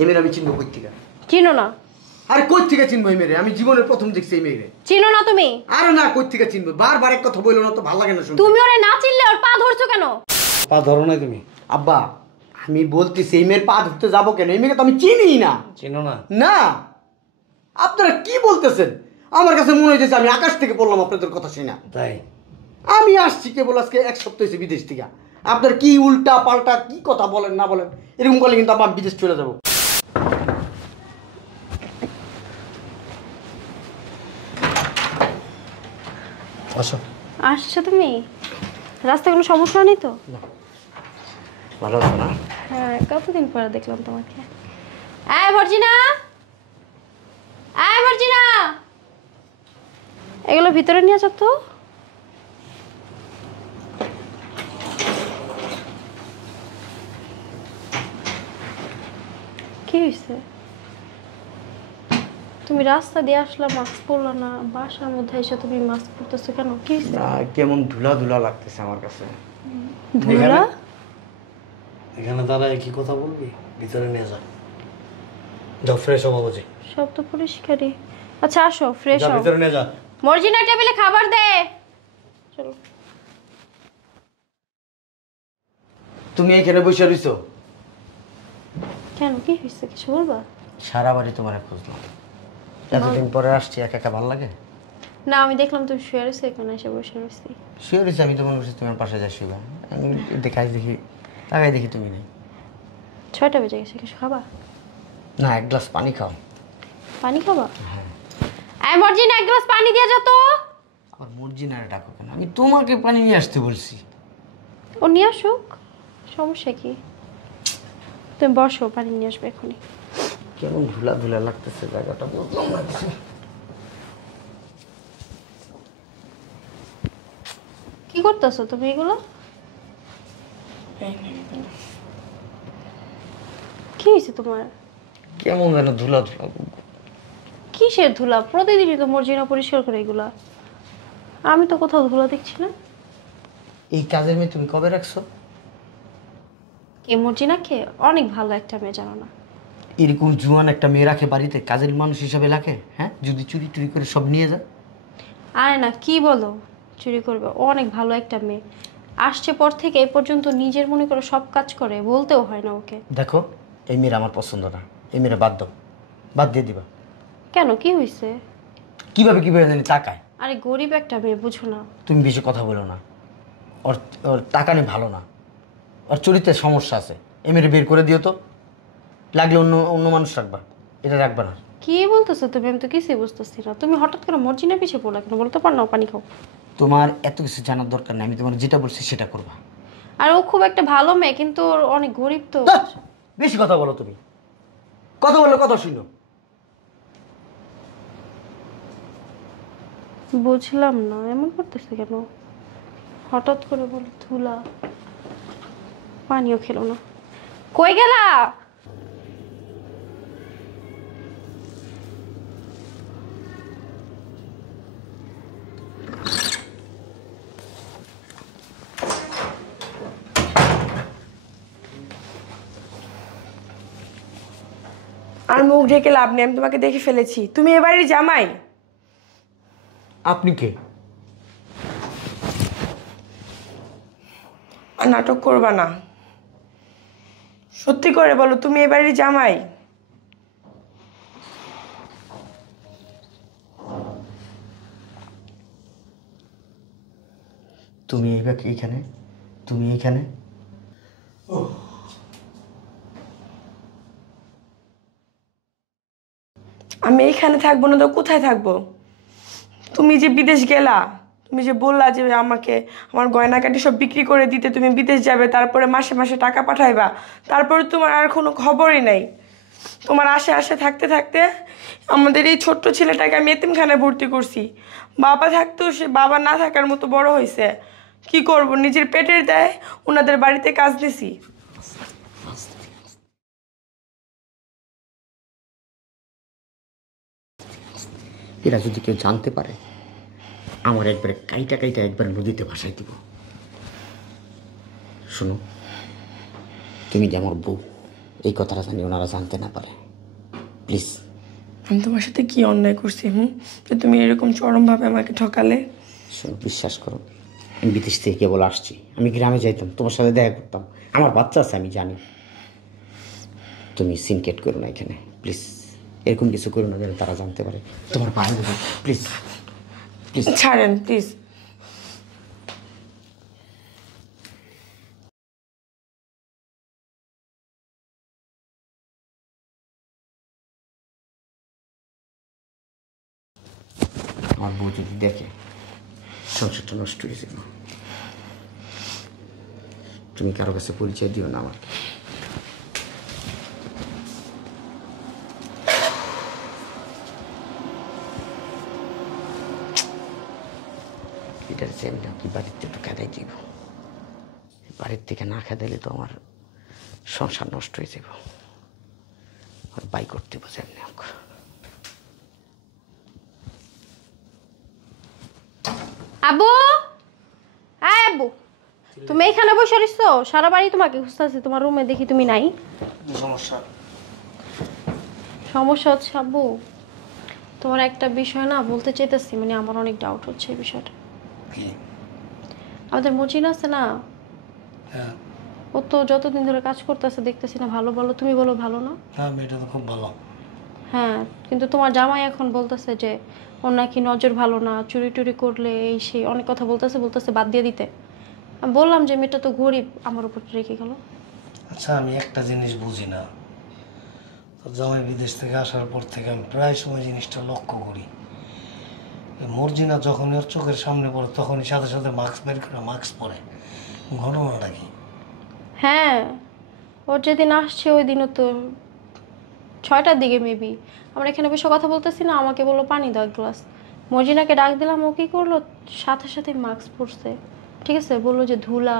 এই মেয়ে আমি চিনবো কই থেকে? চিনো না? আরে কই থেকে চিনবো এই মেয়ে? আমি জীবনের প্রথম দেখছি এই মেয়ে। চিনো না তুমি? আরে না, কই থেকে চিনবো? বারবার এক কথা বললো না তো, ভালো লাগে না শুনতে। তুমি ওরে না চিনলে ওর পা ধরছো কেন? পা ধরো না তুমি? আব্বা আমি বলতেছি এই মেয়ের পা ধরতে যাবো কেন? এই মেয়েকে তো আমি চিনি না। চিনো না? না, আপনারা কি বলতেছেন? আমার কাছে মনে হইতেছে আমি আকাশ থেকে পড়লাম আপনাদের কথা শুনে। তাই? আমি আসছি কেবল আজকে এক সপ্তাহ হয়েছে বিদেশ থেকে। আপনার কি উল্টা পাল্টা কি কথা বলেন না বলেন, এরকম করলে কিন্তু আমি বিদেশ চলে যাবো। আসো। আসছো তুমি? রাস্তায় কোনো সমস্যা নেই তো? ভালো আছো না? হ্যাঁ, কতদিন পরে দেখলাম তোমাকে। ভার্জিনা, ভার্জিনা, এগুলো ভিতরে নিয়ে যাও তো। কি হয়েছে? তুমি রাস্তা দিয়ে আসলা, মাস্ক পরলো না, বাসার মধ্যে এসে তুমি মাস্ক পরতেছো কেন? কি হয়েছে? কেমন ধুলা ধুলা লাগতেছে আমার কাছে। ধুলা? এখানে দাঁড়ায় কি কথা বলবি? ভিতরে নিয়ে যা। যাও, ফ্রেশ হবো বুঝি। সব তো পরিষ্কারই। আচ্ছা আসো, ফ্রেশ যা, হও। ভিতরে নিয়ে যা। মর্জিনা টেবিলে খাবার দে। চলো। তুমি এখানে বসে রইছো কেন, কি হয়েছে? কিছু বলবা? সারা বাড়ি তোমার খুঁজলাম, এতদিন পরে আসছি, একা একা ভালো লাগে না, আমি দেখলাম তুমি শুয়ে রয়েছো, এখানে এসে বসে রয়েছি। শুয়ে রয়েছি। আমি তো মনে করছি তোমার পাশে যা শুইবা। আমি দেখাই দেখি, তাকাই দেখি তুমি নেই। 6টা বেজে গেছে, কিছু খাবা? না, এক গ্লাস পানি খাও। পানি খাবা? মর্জিনা, এক গ্লাস পানি দিয়ে যাও তো। আমার মর্জিনারে ডাকো কেন? আমি তোমাকে পানি নিয়ে আসতে বলছি। ও নিয়ে আসুক, সমস্যা কি? তুমি বসো, পানি নিয়ে আসবে এখনই। কেমন ধুলা ধুলা লাগতেছে জায়গাটা, বুঝলাম না কিছু। কি করতেছো তুমি এগুলো? কি হয়েছে তোমার? কেমন যেন ধুলা ধুলা। কিসের ধুলা? প্রতিদিনই তো মর্জিনা পরিষ্কার করে এগুলা। আমি তো কোথাও ধুলা দেখছি না। এই কাজের মেয়ে তুমি কবে রাখছো? কে মর্জিনাকে? অনেক ভালো একটা মেয়ে, জানো না? এরকম জুয়ান একটা মেয়ে রাখে বাড়িতে, কাজের মানুষ হিসাবে রাখে? হ্যাঁ, যদি চুরি টুরি করে সব নিয়ে যায়? আরে না, কি বলো, চুরি করবে? ও অনেক ভালো একটা মেয়ে, আসছে পর থেকে এই পর্যন্ত নিজের মনে করে সব কাজ করে, বলতেও হয় না ওকে। দেখো, এই মেয়ের আমার পছন্দ না। এই মেয়েরা বাদ দাও, বাদ দিয়ে দিবা। কেন, কি হয়েছে? কিভাবে কিভাবে জানি তাকায়। আরে গরিব একটা মেয়ে, বুঝো না? তুমি বেশি কথা বলো না। ওর ওর তাকানি ভালো না, ওর চরিত্রের সমস্যা আছে। এই মেয়ের বের করে দিও তো, লাগলে অন্য অন্য মানুষ রাখবা, এটা রাখবা না। কি বলতেছো তুমি? আমি তো কিছুই বুঝতেছি না। তুমি হঠাৎ করে মর্জিনা পিছিয়ে পড়লা কেন? বলতে পার না, পানি খাও। তোমার এত কিছু জানার দরকার নেই, আমি তোমার যেটা বলছি সেটা করবা। আর ও খুব একটা ভালো মেয়ে, কিন্তু ওর অনেক গরিব তো। বেশি কথা বলো তুমি, কথা বললে কথা শুনো। বুঝলাম না, এমন করতেছে কেন? হঠাৎ করে বলে ধুলা, পানিও খেলো না। কই গেলা? আর মুখ ঢেকে লাভ নেই, আমি তোমাকে দেখে ফেলেছি। তুমি এবারই জামাই। আপনি কে? আর নাটক করবা না, সত্যি করে বলো, তুমি এবারই জামাই। তুমি এখানে, তুমি এখানে? আমি এইখানে থাকবো না তো কোথায় থাকবো? তুমি যে বিদেশ গেলা, তুমি যে বললা যে আমাকে আমার গয়নাকাটি সব বিক্রি করে দিতে, তুমি বিদেশ যাবে, তারপরে মাসে মাসে টাকা পাঠাইবা, তারপরে তোমার আর কোনো খবরই নাই। তোমার আশে আশে থাকতে থাকতে আমাদের এই ছোট্ট ছেলেটাকে আমি এতিমখানায় ভর্তি করছি। বাবা থাকতেও সে বাবা না থাকার মতো বড় হয়েছে। কি করব, নিজের পেটের দায় ওনাদের বাড়িতে কাজ দিছি। এরা যদি কেউ জানতে পারে, আমার একবারে কাইটা কাইটা একবার নদীতে ভাসাই দিব। শোনো, তুমি যে আমার বউ, এই কথাটা জানি ওনারা জানতে না পারে, প্লিজ। আমি তোমার সাথে কি অন্যায় করছি যে তুমি এরকম চরমভাবে আমাকে ঠকালে? শোনো, বিশ্বাস করো, আমি বিদেশ থেকে কেবল আসছি, আমি গ্রামে যাইতাম, তোমার সাথে দেখা করতাম, আমার বাচ্চা আছে, আমি জানি। তুমি সিনকেট করো না এখানে, প্লিজ। এরকম কিছু করো না যেন তারা জানতে পারে। তোমার পায়ে প্লিজ, প্লিজ ছাড়েন প্লিজ। আমার বউ যদি দেখে, সংসারটা নষ্ট হয়ে যাবে। তুমি কারো কাছে পরিচয় দিও না আমার। এটার চেনটা কি বাড়ির থেকে খেদাই দিব? বাড়ির থেকে না খেদাইলে তো আমার সংসার নষ্ট হয়ে যাব। আর বাই করতে বোঝে এমনি আমাকে। আব্বু, হ্যাঁ আব্বু, তুমি এখানে বসে রইছো? সারা বাড়ি তোমাকে খুঁজতেছি, তোমার রুমে দেখি তুমি নাই। সমস্যা? সমস্যা হচ্ছে আব্বু, তোমার একটা বিষয় না বলতে চাইতেছি, মানে আমার অনেক ডাউট হচ্ছে এই বিষয়টা। কি? আমাদের মজিন আছে না, হ্যাঁ ও তো যতদিন ধরে কাজ করতেছে দেখতেছি না ভালো। বলো, তুমি বলো ভালো না? হ্যাঁ, মেয়েটা তো খুব ভালো। হ্যাঁ, কিন্তু তোমার জামাই এখন বলতেছে যে ওর নাকি নজর ভালো না, চুরি টুরি করলে এই সেই অনেক কথা বলতেছে বাদ দিয়ে দিতে। আমি বললাম যে মেয়েটা তো গরিব, আমার উপর রেখে গেল। আচ্ছা, আমি একটা জিনিস বুঝি না, তোর জামাই বিদেশ থেকে আসার পর থেকে আমি প্রায় সময় জিনিসটা লক্ষ্য করি। মর্জিনা যখন ওর চোখের সামনে পড়ে তখনই সাথে সাথে মাস্ক বের করে মাস্ক পরে। ঘটনাটা কি? হ্যাঁ, ওর যেদিন আসছে ওই দিনও তো 6টার দিকে মেবি আমরা এখানে বসে কথা বলতেছি না, আমাকে বললো পানি দাও এক গ্লাস। মর্জিনাকে ডাক দিলাম, ও কী করলো, সাথে সাথে মাস্ক পরছে। ঠিক আছে, বললো যে ধুলা,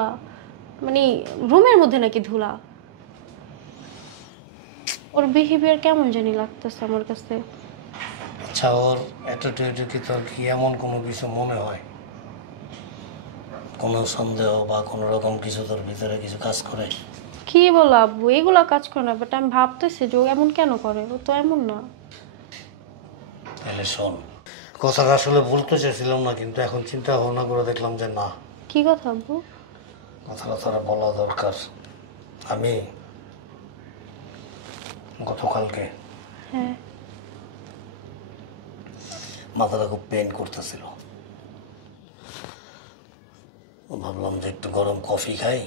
মানে রুমের মধ্যে নাকি ধুলা। ওর বিহেভিয়ার কেমন জানি লাগতেছে আমার কাছে। আচ্ছা, ওর অ্যাটিটিউডে কি তোর কি এমন কোনো কিছু মনে হয়? কোনো সন্দেহ বা কোনো রকম কিছু তোর ভিতরে কিছু কাজ করে? কি বলো আব্বু, এগুলো কাজ করে না, বাট আমি ভাবতেছি যে ও এমন কেন করে, ও তো এমন না। তাহলে শোন, কথাটা আসলে বলতে চাইছিলাম না, কিন্তু এখন চিন্তা ভাবনা করে দেখলাম যে না, কি কথা আব্বু? কথাটা তোরা বলা দরকার। আমি গতকালকে হ্যাঁ, মাথাটা খুব পেন করতেছিল। ভাবলাম যে একটু গরম কফি খাই,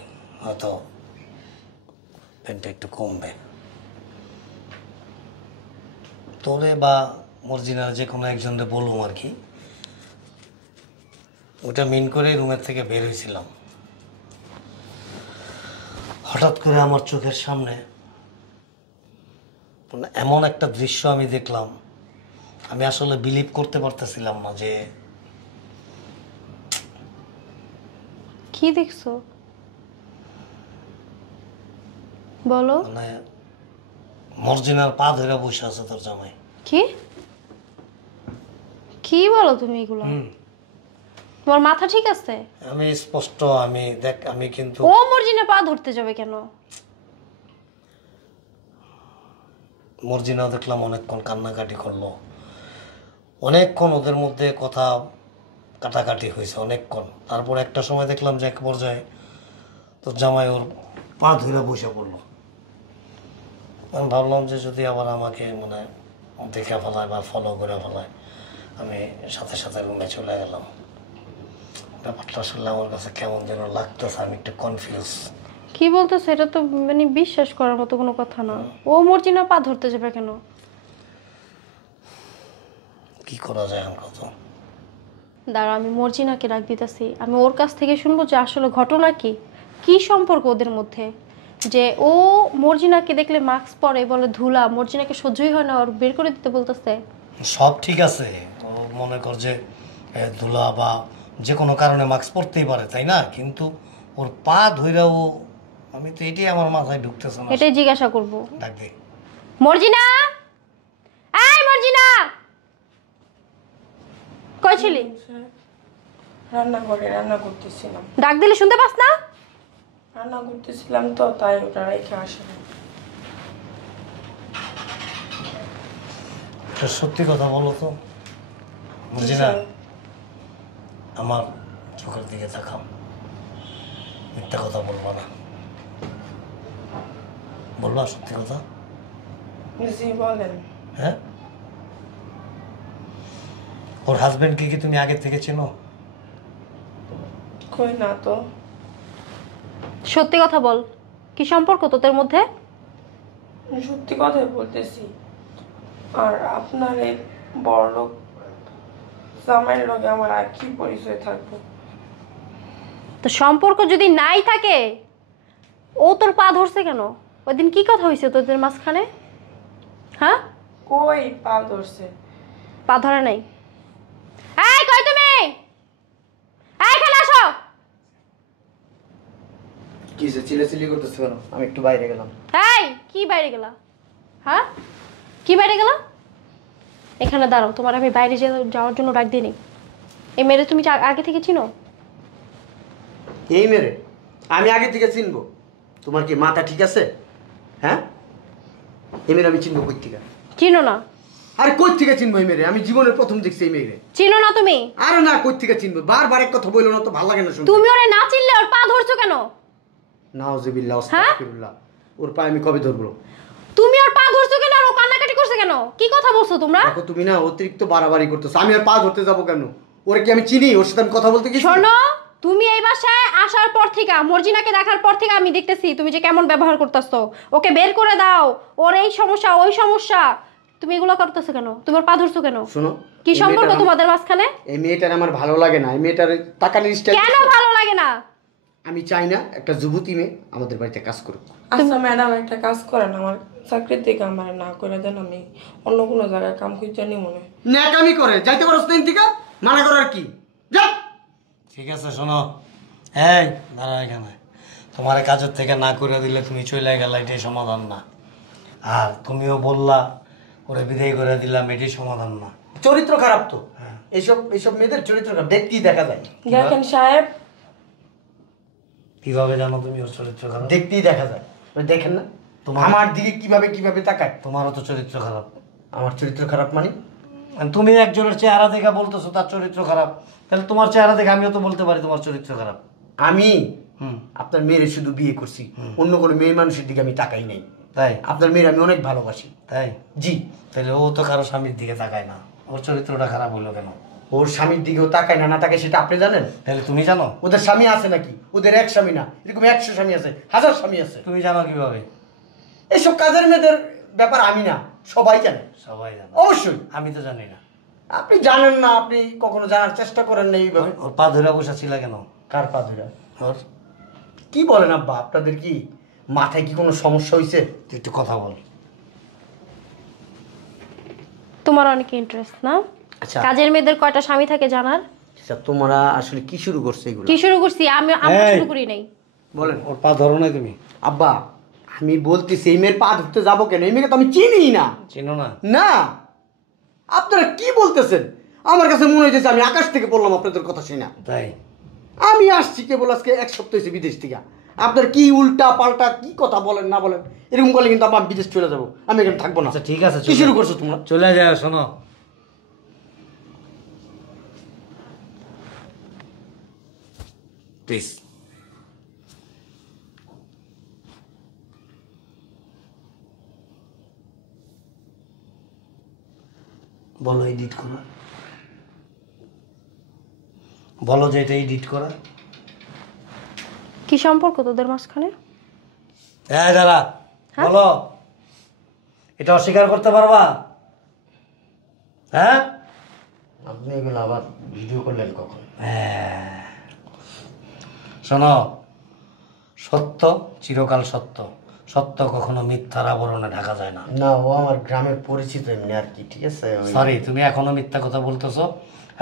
হয়তো পেনটা একটু কমবে। তোরে বা মর্জিনার যে কোনো একজনকে বলবো আর কি, ওটা মিন করে রুমের থেকে বের হয়েছিলাম। হঠাৎ করে আমার চোখের সামনে মানে এমন একটা দৃশ্য আমি দেখলাম, আমি আসলে বিলিভ করতে পারতেছিলাম না যে কি দেখছো বলো। মানে মর্জিনার পা ধরে বসে আছে তোর জামাই। কি কি বলো তুমি এগুলো? তোমার মাথা ঠিক আছে? আমি স্পষ্ট, আমি দেখ, আমি কিন্তু ও মর্জিনা পা ধরতে যাবে কেন? মর্জিনাও দেখলাম অনেকক্ষণ কান্নাকাটি করলো, অনেকক্ষণ ওদের মধ্যে কথা কাটাকাটি হয়েছে অনেকক্ষণ। তারপর একটা সময় দেখলাম যে এক পর্যায়ে তোর জামাই ওর পা ধরে বসে পড়লো। আমি ভাবলাম যে যদি আবার আমাকে মানে দেখে ফেলায় বা ফলো করে ফেলায়, আমি সাথে সাথে রুমে চলে গেলাম। ব্যাপারটা আসলে আমার কাছে কেমন যেন লাগতেছে, আমি একটু কনফিউজ। কি বলতেছে, এটা তো মানে বিশ্বাস করার মতো কোনো কথা না। ও মর্জিনা পা ধরতে যাবে কেন? কি করা যায় আমরা তো? দাঁড়া, আমি মর্জিনাকে ডাক দিতেছি, আমি ওর কাছ থেকে শুনবো যে আসলে ঘটনা কি, কি সম্পর্ক ওদের মধ্যে। যে ও মর্জিনাকে দেখলে মাস্ক পরে, বলে ধুলা, মর্জিনাকে সহ্যই হয় না, ওর বের করে দিতে বলতেছে। সব ঠিক আছে, ও মনে কর যে ধুলা বা যে কোনো কারণে মাস্ক পরতেই পারে, তাই না? কিন্তু ওর পা ধইরাও, আমি তো এটাই আমার মাথায় ঢুকতেছে না। এটাই জিজ্ঞাসা করব। ডাক দে। মর্জিনা, এই মর্জিনা, কই ছিলি? রান্না করে রান্না করতেছিলাম। ডাক দিলে শুনতে পাস না? রান্না করতেছিলাম তো, তাই ওটা রেখে আসে না। একটা সত্যি কথা বলো তো বুঝি না, আমার চোখের দিকে তাকাও, মিথ্যা কথা বলবো না, বলবা সত্যি কথা? জি বলেন। হ্যাঁ, ওর হাজবেন্ডকে কি তুমি আগে থেকে চেনো? কই না তো। সত্যি কথা বল, কি সম্পর্ক তোদের মধ্যে? আমি সত্যি কথাই বলতেছি। আর আপনার এই বড় লোক জামাইয়ের লগে আমার আর কি পরিচয় থাকবো? তো সম্পর্ক যদি নাই থাকে, ও তোর পা ধরছে কেন? ওই দিন কি কথা হয়েছে তোদের মাঝখানে? হ্যাঁ, কই পা ধরছে? পা ধরে নাই। এই কই তুমি? এই এখানে আসো। কি যে চিল্লাচিল্লি করতেছ কেন? আমি একটু বাইরে গেলাম। এই কি বাইরে গেলা? হ্যাঁ, কি বাইরে গেলা? এখানে দাঁড়াও, তোমার আমি বাইরে যাওয়ার জন্য ডাক দিইনি। এই মেয়েরে তুমি আগে থেকে চিনো? এই মেরে আমি আগে থেকে চিনবো? তোমার কি মাথা ঠিক আছে? হ্যাঁ, এই মেরে আমি চিনবো কই থেকে? চিনো না? আরে কই থেকে চিনবো এই মেরে? আমি জীবনের প্রথম দেখছি এই মেয়েরে। চিনো না তুমি? আরে না, কই থেকে চিনবো? বারবার এক কথা বললো না তো, ভালো লাগে না শুনতে। তুমি ওরে না চিনলে ওর পা ধরছো কেন? নাউজুবিল্লাহ, আস্তাগফিরুল্লাহ। ওর পা আমি কবে ধরবো? তুমি ওর পা ধরছো কেন? আর ও কান্নাকাটি করছে কেন? কি কথা বলছো তোমরা? দেখো তুমি না অতিরিক্ত বাড়াবাড়ি করতেছো। আমি আর পা ধরতে যাবো কেন? ওরে কি আমি চিনি? ওর সাথে আমি কথা বলতে গেছি? শোনো, তুমি এই বাসায় আসার পর থেকে, মর্জিনাকে দেখার পর থেকে আমি দেখতেছি তুমি যে কেমন ব্যবহার করতেছো। ওকে বের করে দাও, ওর এই সমস্যা ওই সমস্যা। তুমি এগুলো করতেছো কেন? তুমি ওর পা ধরছো কেন? শোনো, কি সম্পর্ক তোমাদের মাঝখানে? এই মেয়েটার আমার ভালো লাগে না। এই মেয়েটার তাকানোর স্টাইল কেন ভালো লাগে না? আমি চাই না একটা যুবতী মেয়ে আমাদের বাড়িতে কাজ করুক। আচ্ছা ম্যাডাম, একটা কাজ করেন, আমার চাকরির থেকে আমার না করে দেন, আমি অন্য কোনো জায়গায় কাম খুঁজে নি মনে। ন্যাকামি করে যাইতে পারো দিন থেকে, মানা করার কি? যা। ঠিক আছে শোনো, এই দাঁড়া এখানে। তোমার কাজের থেকে না করে দিলে তুমি চলে গেলা, এটাই সমাধান না। আর তুমিও বললা ওরে বিদায় করে দিলাম, এটাই সমাধান না। চরিত্র খারাপ তো। এইসব এইসব মেয়েদের চরিত্র খারাপ দেখতেই দেখা যায়। দেখেন সাহেব, কিভাবে জানো তুমি ওর চরিত্র খারাপ? দেখতেই দেখা যায়। ওই দেখেন না তোমার- আমার দিকে কিভাবে কিভাবে তাকায়। তোমারও তো চরিত্র খারাপ। আমার চরিত্র খারাপ মানে? আর তুমি একজনের চেহারা দেখে বলতেছো তার চরিত্র খারাপ, তাহলে তোমার চেহারা দেখে আমিও তো বলতে পারি তোমার চরিত্র খারাপ। আমি হুম, আপনার মেয়েরে শুধু বিয়ে করছি, অন্য কোনো মেয়ে মানুষের দিকে আমি তাকাই নাই। তাই? আপনার মেয়ের আমি অনেক ভালোবাসি। তাই? জি। তাহলে ও তো কারো স্বামীর দিকে তাকায় না, ওর চরিত্রটা খারাপ হলো কেন? ওর স্বামীর দিকেও তাকায় না, না তাকায় সেটা আপনি জানেন? তাহলে তুমি জানো? ওদের স্বামী আছে নাকি? ওদের এক স্বামী না, এরকম 100 স্বামী আছে, 1000 স্বামী আছে। তুমি জানো কিভাবে? এইসব কাজের মেয়েদের ব্যাপার আমি না, সবাই জানে। সবাই জানো? অবশ্যই। আমি তো জানি না। আপনি জানেন না, আপনি কখনো জানার চেষ্টা করেন না এইভাবে। ওর পা ধরে বসা ছিল কেন? কার পা ধরে? ওর কি বলেন আব্বা, আপনাদের কি মাথায় কি কোনো সমস্যা হয়েছে? তুই একটু কথা বল। তোমার অনেক ইন্টারেস্ট না আচ্ছা কাজের মেয়েদের কয়টা স্বামী থাকে জানার? আচ্ছা, তোমরা আসলে কি শুরু করছো এগুলো? কি শুরু করছি? আমরা এই! শুরু করি নাই। বলেন। ওর পা ধরো না তুমি? আব্বা আমি বলতেছি এই মেয়ের পা ধরতে যাবো কেন? এই মেয়েকে তো আমি চিনি না। চিনো না? না, আপনারা কি বলতেছেন? আমার কাছে মনে হইতেছে আমি আকাশ থেকে বললাম আপনাদের কথা শুনে। তাই? আমি আসছি কেবল আজকে 1 সপ্তাহ হয়েছে বিদেশ থেকে। আপনার কি উল্টা পাল্টা কি কথা বলেন না বলেন, এরকম করলে কিন্তু আমি বিদেশ চলে যাবো, আমি এখানে থাকবো না। আচ্ছা ঠিক আছে, কি শুরু করছো তোমরা? চলে যাও। শোনো, প্লিজ। বলো এডিট করা, বলো যে এটা এডিট করা। কি সম্পর্ক তোদের মাঝখানে? হ্যাঁ যারা বলো, এটা অস্বীকার করতে পারবা? হ্যাঁ, আপনি এগুলো আবার ভিডিও করলেন কখন? শোনো, সত্য চিরকাল সত্য, সত্য কখনো মিথ্যার আবরণে ঢাকা যায় না। না, ও আমার গ্রামের পরিচিত এমনি আর কি, ঠিক আছে? সরি, তুমি এখনো মিথ্যা কথা বলতেছো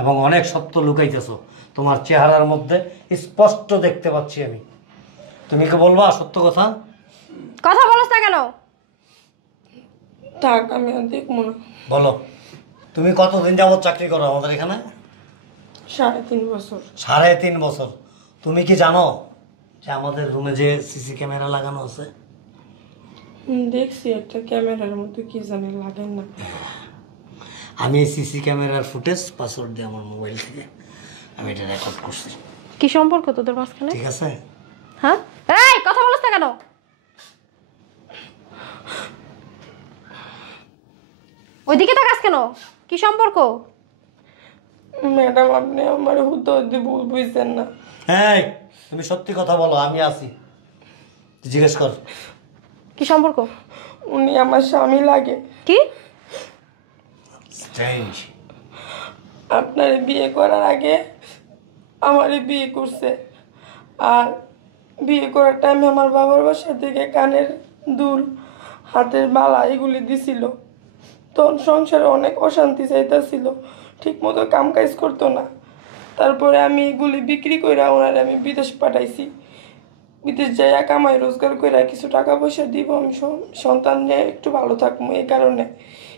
এবং অনেক সত্য লুকাইতেছো। তোমার চেহারার মধ্যে স্পষ্ট দেখতে পাচ্ছি আমি। তুমি কি বলবা সত্য কথা? কথা বলছ না কেন? থাক, আমি আর দেখবো না। বলো, তুমি কতদিন যাবত চাকরি করো আমাদের এখানে? 3.5 বছর। 3.5 বছর। তুমি কি জানো যে আমাদের রুমে যে সিসি ক্যামেরা লাগানো আছে? দেখছি একটা ক্যামেরার মধ্যে কি জানি লাগে না। আমি সিসি ক্যামেরার ফুটেজ পাসওয়ার্ড দিয়ে আমার মোবাইল থেকে আমি এটা রেকর্ড করছি, কি সম্পর্ক তোদের মাঝখানে? ঠিক আছে? হ্যাঁ, এই কথা বলছ না কেন? ওইদিকে তাকাস কেন? কি সম্পর্ক? ম্যাডাম আপনি আমার হুতো ভুল বুঝছেন না। এই তুমি সত্যি কথা বলো, আমি আছি, তুই জিজ্ঞেস কর। কি সম্পর্ক? উনি আমার স্বামী লাগে। কি? স্ট্রেঞ্জ। আপনার বিয়ে করার আগে আমারই বিয়ে করছে, আর বিয়ে করার টাইমে আমার বাবার বাসা থেকে কানের দুল, হাতের বালা এগুলি দিছিল। তখন সংসারে অনেক অশান্তি চাইতেছিল, ঠিক মতো কাম কাজ করতো না। তারপরে আমি এগুলি বিক্রি করে ওনারে আমি বিদেশ পাঠাইছি। বিদেশ যাইয়া কামাই রোজগার করে কিছু টাকা পয়সা দিব, আমি সন্তান নিয়ে একটু ভালো থাকবো এই কারণে।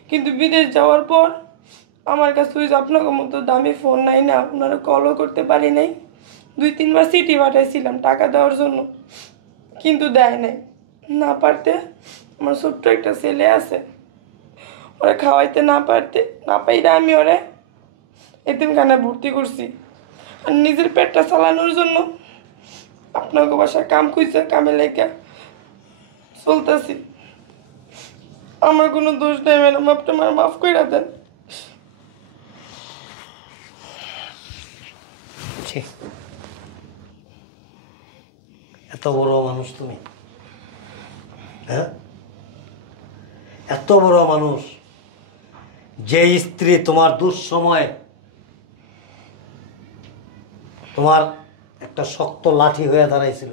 কিন্তু বিদেশ যাওয়ার পর আমার কাছে ওই যে আপনাকে মতো দামি ফোন নাই না, ওনারা কলও করতে পারি নাই। 2-3 বার চিঠি পাঠাইছিলাম টাকা দেওয়ার জন্য, কিন্তু দেয় নাই। না পারতে আমার ছোট্ট একটা ছেলে আছে, ওরা খাওয়াইতে না পাইরা আমি ওরে এতিমখানায় ভর্তি করছি। আর নিজের পেটটা চালানোর জন্য আপনাকে বাসায় কাম খুঁজছে, কামে লেগে চলতেছি। আমার কোনো দোষ নেই ম্যাডাম, আপনি আমার মাফ করে দেন। এত বড় মানুষ তুমি, হ্যাঁ? এত বড় মানুষ, যে স্ত্রী তোমার দুঃসময়ে তোমার একটা শক্ত লাঠি হয়ে দাঁড়াইছিল,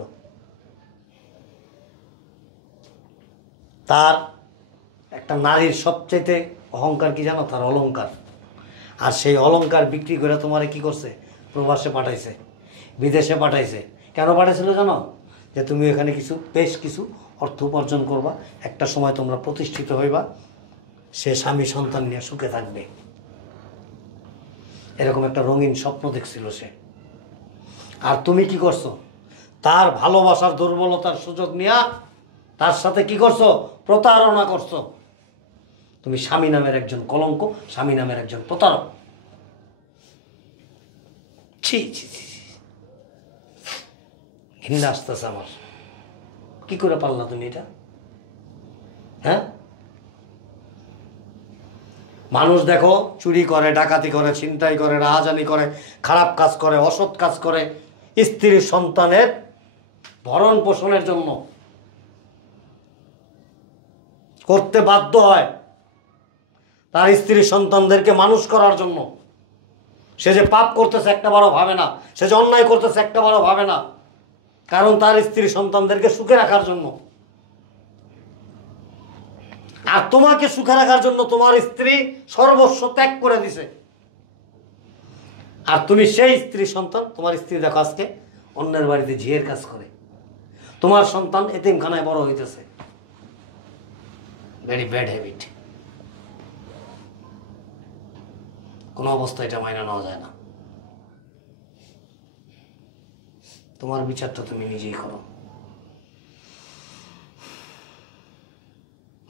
তার একটা নারীর সবচেয়ে অহংকার কি জানো? তার অলংকার। আর সেই অলংকার বিক্রি করে তোমারে কি করছে? প্রবাসে পাঠাইছে, বিদেশে পাঠাইছে। কেন পাঠাইছিল জানো? যে তুমি এখানে বেশ কিছু অর্থ উপার্জন করবা, একটা সময় তোমরা প্রতিষ্ঠিত হইবা, সে স্বামী সন্তান নিয়ে সুখে থাকবে, এরকম একটা রঙিন স্বপ্ন দেখছিল সে। আর তুমি কি করছো? তার ভালোবাসার দুর্বলতার সুযোগ নিয়ে তার সাথে কি করছো? প্রতারণা করছো। তুমি স্বামী নামের একজন কলঙ্ক, স্বামী নামের একজন প্রতারক। ছি ছি ছি, ঘৃণা আসতেছে আমার। কি করে পারলা তুমি এটা? হ্যাঁ, মানুষ দেখো চুরি করে, ডাকাতি করে, ছিনতাই করে, রাহাজানি করে, খারাপ কাজ করে, অসৎ কাজ করে, স্ত্রীর সন্তানের ভরণ পোষণের জন্য করতে বাধ্য হয়, তার স্ত্রীর সন্তানদেরকে মানুষ করার জন্য। সে যে পাপ করতেছে একটা বারও ভাবে না, সে যে অন্যায় করতেছে একটা বারও ভাবে না, কারণ তার স্ত্রী সন্তানদেরকে সুখে রাখার জন্য। আর তোমাকে সুখে রাখার জন্য তোমার স্ত্রী সর্বস্ব ত্যাগ করে দিছে। আর তুমি সেই স্ত্রী সন্তান, তোমার স্ত্রী দেখো আজকে অন্যের বাড়িতে ঝিয়ের কাজ করে, তোমার সন্তান এতিমখানায় বড় হইতেছে। Very bad habit. কোনো অবস্থায় এটা মাইনা নেওয়া যায় না। তোমার বিচারটা তুমি নিজেই করো।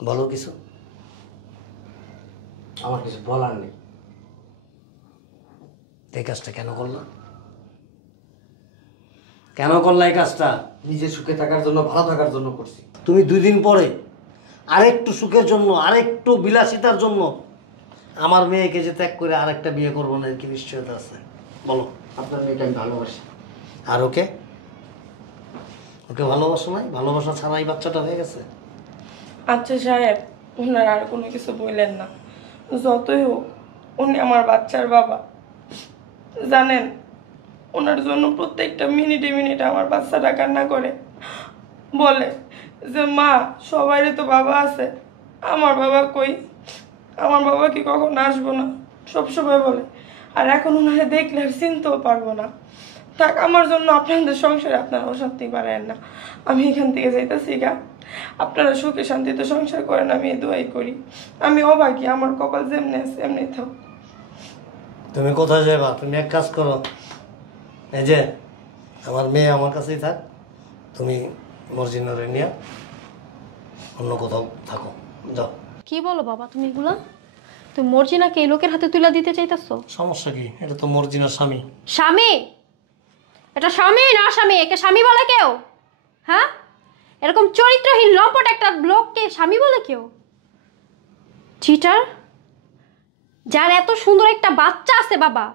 বলো কিছু। আমার কিছু বলার নেই। এই কাজটা কেন করলা? কেন করলা এই কাজটা? নিজে সুখে থাকার জন্য, ভালো থাকার জন্য করছি। তুমি 2 দিন পরে আরেকটু সুখের জন্য, আরেকটু বিলাসিতার জন্য আমার মেয়েকে যে ত্যাগ করে আরেকটা বিয়ে করবো না, কি নিশ্চয়তা আছে? বলো। আপনার মেয়েকে আমি ভালোবাসি। আর ওকে ভালোবাসো নাই? ভালোবাসা ছাড়াই বাচ্চাটা হয়ে গেছে। আচ্ছা সাহেব, ওনার আর কোনো কিছু বললেন না। যতই হোক উনি আমার বাচ্চার বাবা। জানেন, ওনার জন্য প্রত্যেকটা মিনিটে মিনিটে আমার বাচ্চাটা কান্না করে, বলে যে মা সবারই তো বাবা আছে, আমার বাবা কই, আমার বাবা কি কখন আসবো না, সবসময় বলে। আর এখন ওনারে দেখলে আর চিনতেও পারবো না। থাক, আমার জন্য আপনাদের সংসারে আপনারা অশান্তি পারেন না। আমি এখান থেকে যাইতেছি গা, আপনারা সুখে শান্তিতে সংসার করেন, আমি এই দোয়াই করি। আমি অবাকি, আমার কপাল যেমনি আছে এমনি থাক। তুমি কোথায় যাবা? তুমি এক কাজ করো, এই যে আমার মেয়ে আমার কাছেই থাক, তুমি মর্জিনারে নিয়ে অন্য কোথাও থাকো, যাও। কি বলো বাবা তুমি এগুলা? তুমি মর্জিনাকে এই লোকের হাতে তুলে দিতে চাইতেছো? সমস্যা কি? এটা তো মর্জিনার স্বামী। স্বামী? এটা স্বামী না স্বামী? একে স্বামী বলে কেউ? হ্যাঁ, এরকম চরিত্রহীন লম্পট একটা লোককে স্বামী বলে কেউ? চিটার, যার এত সুন্দর একটা বাচ্চা আছে বাবা,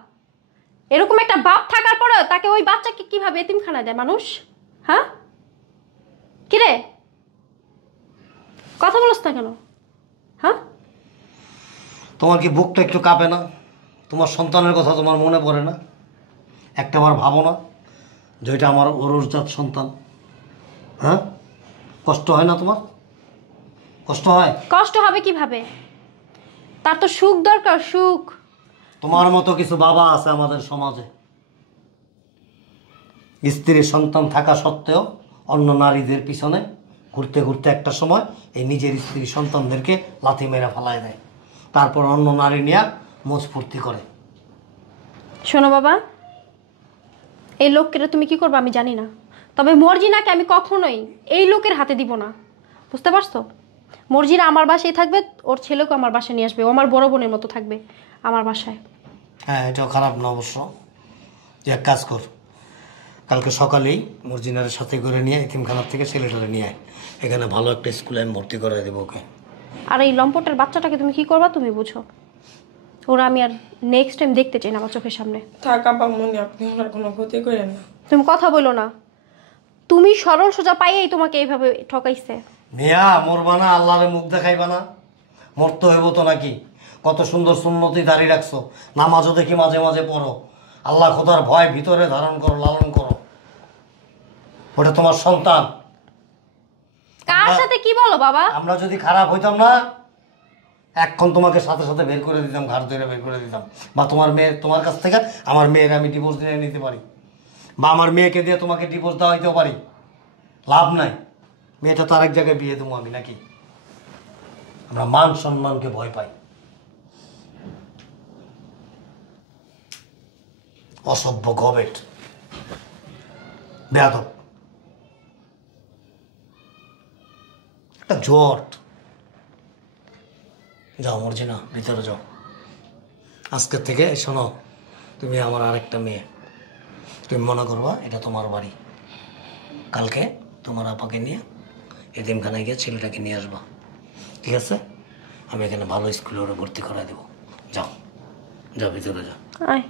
এরকম একটা বাপ থাকার পরেও তাকে ওই বাচ্চাকে কিভাবে এতিমখানা দেয় মানুষ? হ্যাঁ, কিরে কথা বলছ না কেন? হ্যাঁ, তোমার কি বুকটা একটু কাঁপে না? তোমার সন্তানের কথা তোমার মনে পড়ে না? একটাবার ভাবো না যে এটা আমার অরুষজাত সন্তান? হ্যাঁ, কষ্ট হয় না তোমার? কষ্ট হয়? কষ্ট হবে কিভাবে? তার তো সুখ দরকার, সুখ। তোমার মতো কিছু বাবা আছে আমাদের সমাজে, স্ত্রীর সন্তান থাকা সত্ত্বেও অন্য নারীদের পিছনে ঘুরতে ঘুরতে একটা সময় এই নিজের স্ত্রীর সন্তানদেরকে লাথি মেরে ফেলায় দেয়, তারপর অন্য নারী নিয়ে মোজ ফুর্তি করে। শোনো বাবা, এই লোককে তুমি কি করবে আমি জানি না, তবে মর্জিনাকে আমি কখনোই এই লোকের হাতে দিব না, বুঝতে পারছো? মর্জিনা আমার বাসায় থাকবে, ওর ছেলেকে আমার বাসায় নিয়ে আসবে, ও আমার বড় বোনের মতো থাকবে আমার বাসায়। হ্যাঁ, এটাও খারাপ না অবশ্য। যে এক কাজ কর, কালকে সকালেই মর্জিনার সাথে করে নিয়ে এতিমখানার থেকে ছেলেটারে নিয়ে আয়, এখানে ভালো একটা স্কুলে আমি ভর্তি করে দেবো ওকে। আর এই লম্পটের বাচ্চাটাকে তুমি কি করবা তুমি বুঝো, ওরা আমি আর নেক্সট টাইম দেখতে চাই না আমার চোখের সামনে। থাক আপামনি, আপনি ওনার কোনো ক্ষতি করেন না। তুমি কথা বলো না, তুমি সরল সোজা পাইয়েই তোমাকে এইভাবে ঠকাইছে। মিয়া মরবা না, আল্লাহরে মুখ দেখাইবা না? মরতে হইব তো নাকি? কত সুন্দর সুন্নতি দাঁড়িয়ে রাখছো, নামাজও দেখি মাঝে মাঝে পড়ো, আল্লাহ খোদার ভয় ভিতরে ধারণ করো, লালন করো। ওটা তোমার সন্তান। কার সাথে কি বলো বাবা? আমরা যদি খারাপ হইতাম না, এখন তোমাকে সাথে সাথে বের করে দিতাম, ঘাট ধরে বের করে দিতাম। বা তোমার মেয়ে, তোমার কাছ থেকে আমার মেয়ের আমি ডিভোর্স দিয়ে নিতে পারি, বা আমার মেয়েকে দিয়ে তোমাকে ডিভোর্স দেওয়া হইতেও পারি। লাভ নাই, মেয়েটা তো আরেক জায়গায় বিয়ে দেবো আমি নাকি? আমরা মান সম্মানকে ভয় পাই। অসভ্য গবেট, বেয়াদব একটা জট। যাও মর্জিনা, ভিতরে যাও। আজকের থেকে শোনো, তুমি আমার আরেকটা মেয়ে, তুমি মনে করবা এটা তোমার বাড়ি। কালকে তোমার আপাকে নিয়ে এতিমখানায় গিয়ে ছেলেটাকে নিয়ে আসবা, ঠিক আছে? আমি এখানে ভালো স্কুলে ওরা ভর্তি করাই দেবো। যাও যাও, ভিতরে যাও। আয়।